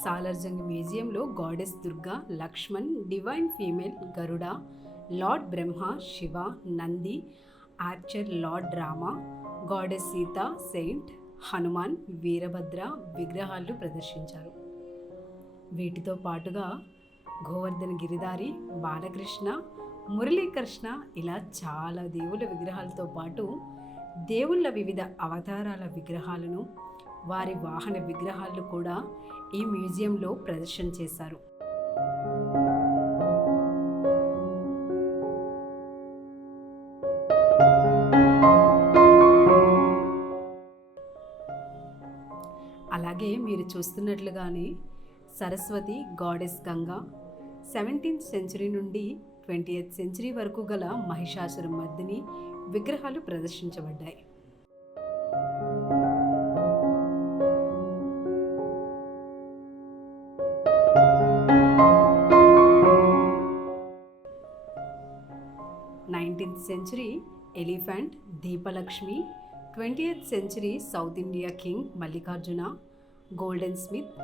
సాలార్జంగ్ మ్యూజియంలో goddess Durga, Lakshman, divine female, Garuda, lord Brahma, Shiva, Nandi, archer lord Rama, goddess Sita, saint, Hanuman, Veerabhadra విగ్రహాలు ప్రదర్శించారు. వీటితో పాటుగా గోవర్ధన గిరిధారి, బాలకృష్ణ, మురళీకృష్ణ ఇలా చాలా దేవుళ్ళ విగ్రహాలతో పాటు దేవుళ్ళ వివిధ అవతారాల విగ్రహాలను, వారి వాహన విగ్రహాలు కూడా ఈ మ్యూజియంలో ప్రదర్శన చేశారు. అలాగే మీరు చూస్తున్నట్లుగానే Saraswati goddess Ganga 17th century నుండి 20th సెంచరీ వరకు గల మహిషాసుర మర్దిని విగ్రహాలు ప్రదర్శించబడ్డాయి. Century elephant Deepalakshmi, 20th century south India king Mallikarjuna, golden smith,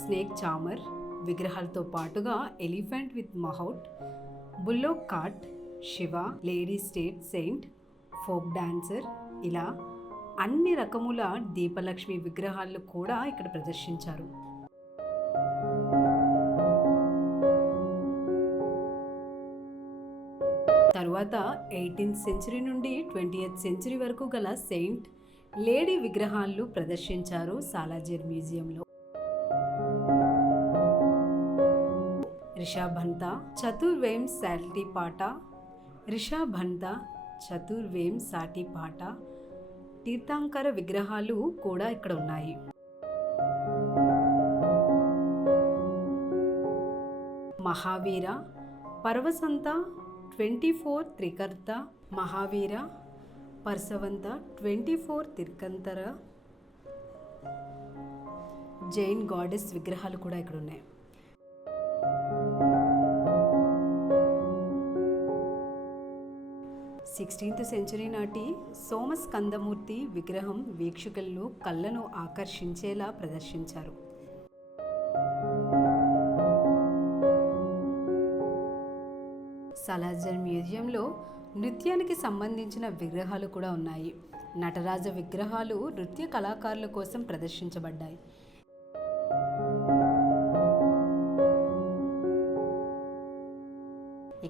snake చామర్ విగ్రహాలతో పాటుగా elephant with mahout, bullock cart, Shiva, lady state saint, folk dancer ఇలా అన్ని రకముల దీపలక్ష్మి విగ్రహాలు కూడా ఇక్కడ ప్రదర్శించారు. తరువాత 18th సెంచరీ నుండి 20th సెంచరీ వరకు గల సెయింట్, లేడీ విగ్రహాలు ప్రదర్శించారు సాలార్జంగ్ మ్యూజియంలో. రిషభంత, చతుర్వేం సాటిపాట, రిషభంత, చతుర్వేం సాటిపాట తీర్థంకర విగ్రహాలు కూడా ఇక్కడ ఉన్నాయి. మహావీర, పర్వసంత, 24 త్రికర్త, మహావీర, పర్సవంత, 24 తిర్కంతర, జైన్ గాడెస్ విగ్రహాలు కూడా ఇక్కడ ఉన్నాయి. సిక్స్టీన్త్ సెంచరీ నాటి సోమస్కందమూర్తి విగ్రహం వీక్షకులను కళ్ళను ఆకర్షించేలా ప్రదర్శించారు. సాలార్జంగ్ మ్యూజియంలో నృత్యానికి సంబంధించిన విగ్రహాలు కూడా ఉన్నాయి. నటరాజ విగ్రహాలు నృత్య కళాకారుల కోసం ప్రదర్శించబడ్డాయి.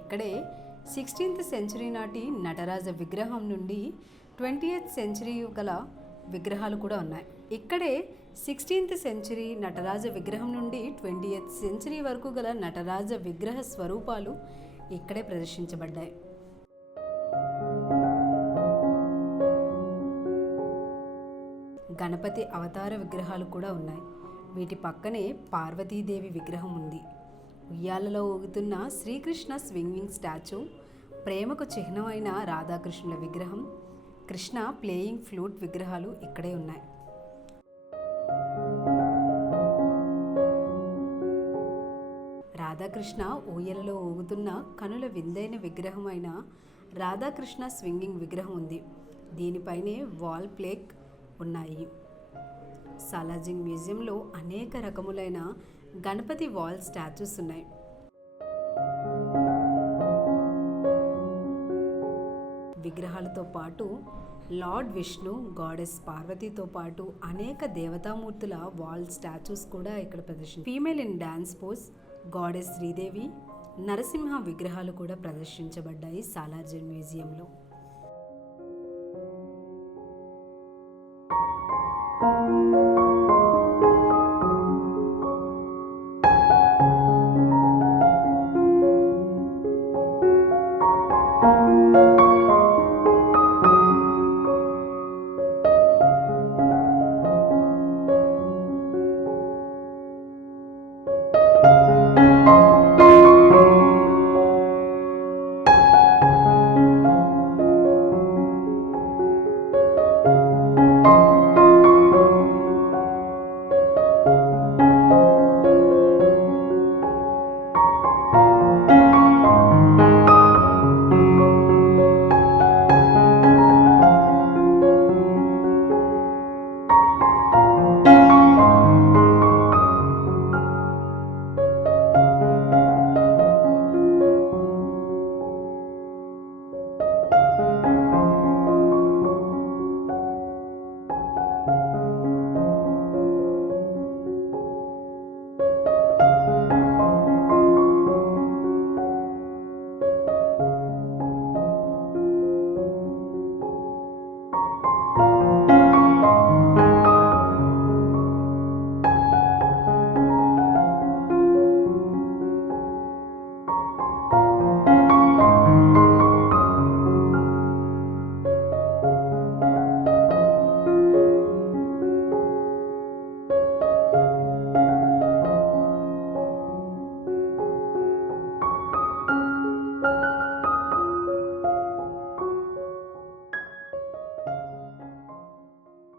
ఇక్కడే 16th సెంచరీ నాటి నటరాజ విగ్రహం నుండి 20th సెంచరీ గల విగ్రహాలు కూడా ఉన్నాయి. ఇక్కడే 16th సెంచరీ నటరాజ విగ్రహం నుండి 20th సెంచరీ వరకు గల నటరాజ విగ్రహ స్వరూపాలు ఇక్కడే ప్రదర్శించబడ్డాయి. గణపతి అవతార విగ్రహాలు కూడా ఉన్నాయి. వీటి పక్కనే పార్వతీదేవి విగ్రహం ఉంది. ఉయ్యాలలో ఊగుతున్న శ్రీకృష్ణ స్వింగింగ్ స్టాచ్యూ, ప్రేమకు చిహ్నమైన రాధాకృష్ణుల విగ్రహం, కృష్ణ ప్లేయింగ్ ఫ్లూట్ విగ్రహాలు ఇక్కడే ఉన్నాయి. రాధాకృష్ణ ఊయలలో ఊగుతున్న కనుల విందైన విగ్రహమైన రాధాకృష్ణ స్వింగింగ్ విగ్రహం ఉంది. దీనిపైనే వాల్ ప్లేక్ ఉన్నాయి. సాలార్జంగ్ మ్యూజియంలో అనేక రకములైన గణపతి వాల్ స్టాచ్యూస్ ఉన్నాయి. విగ్రహాలతో పాటు లార్డ్ విష్ణు, గాడెస్ పార్వతితో పాటు అనేక దేవతామూర్తుల వాల్ స్టాచ్యూస్ కూడా ఇక్కడ ప్రదర్శన. Female in dance pose, goddess Sridevi, Narasimha విగ్రహాలు కూడా ప్రదర్శించబడ్డాయి సాలార్జంగ్ మ్యూజియంలో.